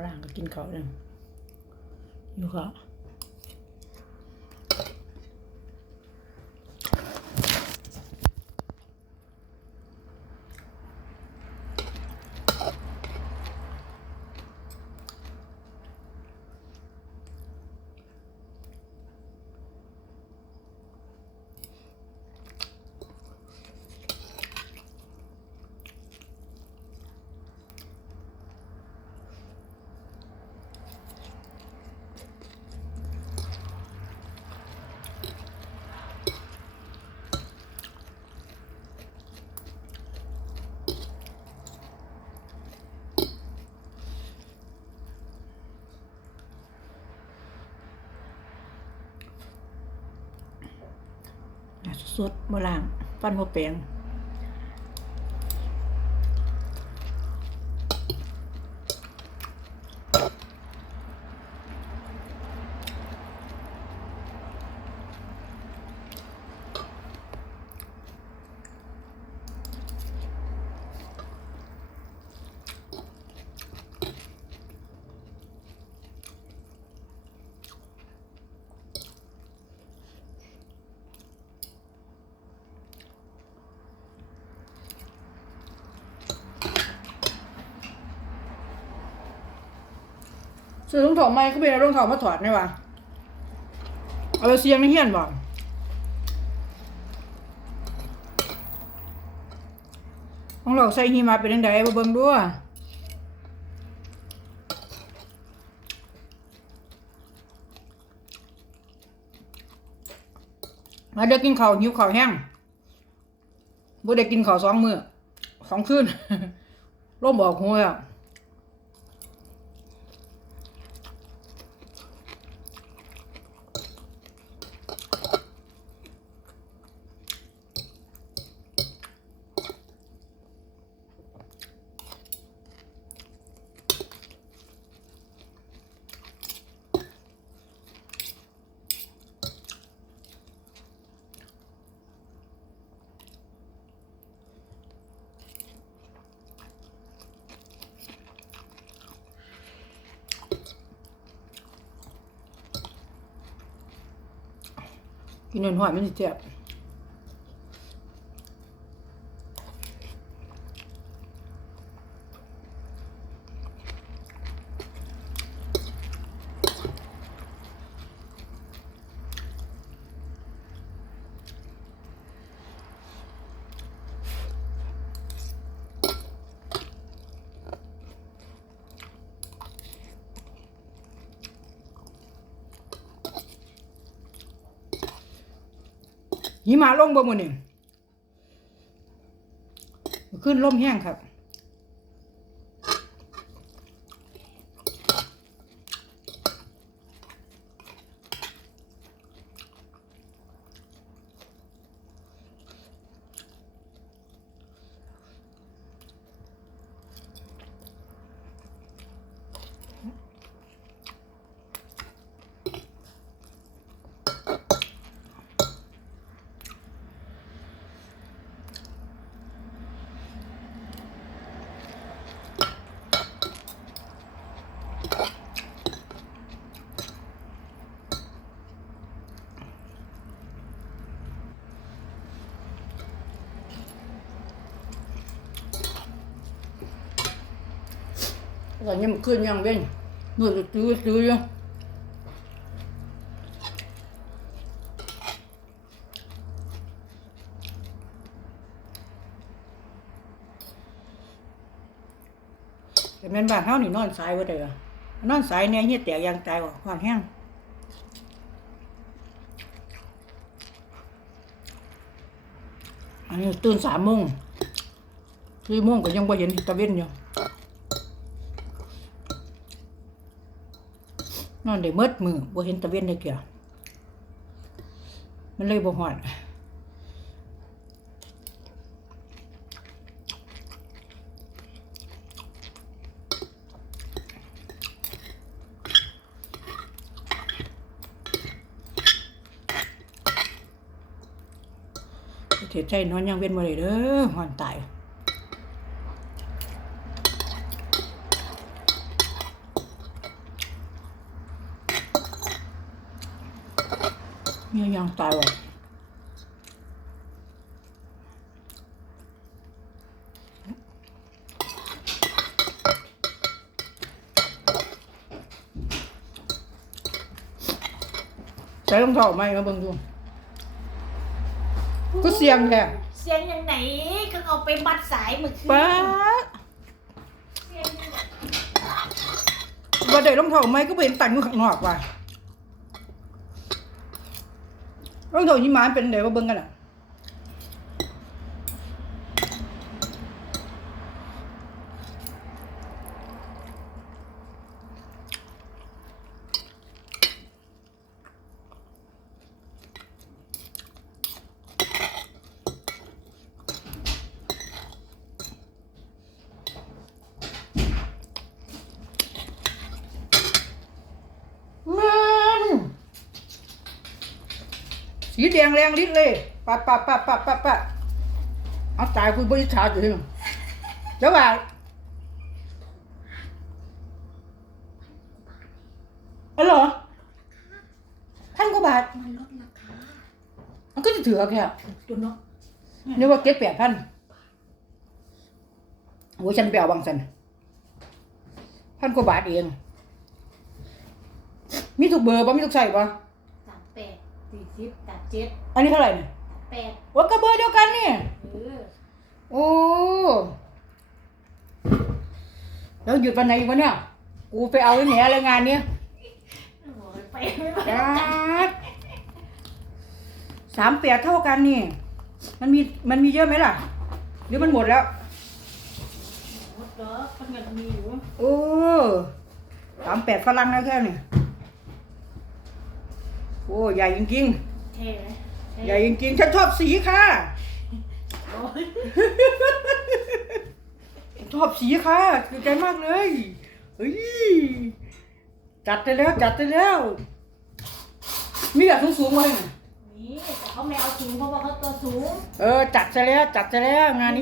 ฝรั่งก็กินเขาเลยอยู่ค่ะ สดๆบ่ล่างฟันบ่แปลง ซื้อรองเท้าใหม่ก็เป็นเอารองเท้ามาถอดนี่วะเอาไปเสียงในเฮียนบ่ของเราใส่หิมะเป็นจังไดบ่เบิ่งดูอะมาเดี๋ยวกินข้าวหิวข้าวแห้งบ่ได้กินข้าวสองมื้อสองคืนร่มออกหัวอะ กินหน่อยๆมันจะเจ็บ หิมะลงบ่มื้อนี้ขึ้นลมแห้งครับ ตอนนี้มันขึ้นยังเว้นมือจะตื้อตื้ออยู่แต่แม่นบ้านเฮานี่นอนสายบ่ได้อนอนสายเนี่ยเฮียแตกยางตายว่ะฮ้อนแห้งอันนี้ตื่นสามโมงสี่โมงก็ยังบ่เห็นตะเวนอยู่ นอนได้เมิดมือบ่เห็นตะเวนได้เกี่ยมันเลยบ่ฮอดประเทศใจนอนยังเว้นบ่ได้เด้อฮอนตาย มียังตายว่ะใส่รองเท้าไหมมาเบิ่งดูก็เสียงแท้เสียงอย่างไหนก็เอาไปมัดสายเมื่อคืนป้าดเสียงอย่างไหนบ่ได้รองเท้าไหมก็ไปเห็นตันอยู่ข้างนอกว่ะ รองเท้ายี่หมาเป็นเดี๋ยวมาเบิ่งกันอะ แม่ม สีแดงแรงฤทธิ์เลยปะปะปะปะปะปะเอาตายคุยบริชาอยู่ที่นั่นเดี๋ยวว่าอ๋อเหรอพันกว่าบาทมันลดราคามันก็จะถือเอาแค่ดูเนาะเรียกว่าเก็ตแปดพันโอ้ยฉันไปเอาบางสันพันกว่าบาทเอง มีทุกเบอร์ป่ะมีทุกใส่ป่ะสามแปด สี่สิบสามเจ็ดอันนี้เท่าไหร่เนี่ยสามแปดว่ากระเบอร์เดียวกันเนี่ยเออโอ้ แล้วหยุดวันไหนอีกวะเนี่ย กูไปเอาไอ้แหนอะไรงานเนี้ยโอ้ยไปไม่ไหวจัดสามแปดเท่ากันนี่ มันมีมันมีเยอะไหมล่ะ หรือมันหมดแล้ว หมดแล้วมันยังมีอยู่โอ้สามแปดฝรั่งแล้วแค่เนี่ยโอ้ ใหญ่จริง เท่ไหมเท่ๆใหญ่จริงๆฉันชอบสีค่ะ โอ้ยชอบสีค่ะดีใจมากเลยเฮ้ยจัดไปแล้วจัดไปแล้ว มีแบบสูงๆไว้น่ะนี่แต่เขาไม่เอาสูงเพราะว่าเขาตัวสูง เออจัดซะแล้วจัดซะแล้วงานนี้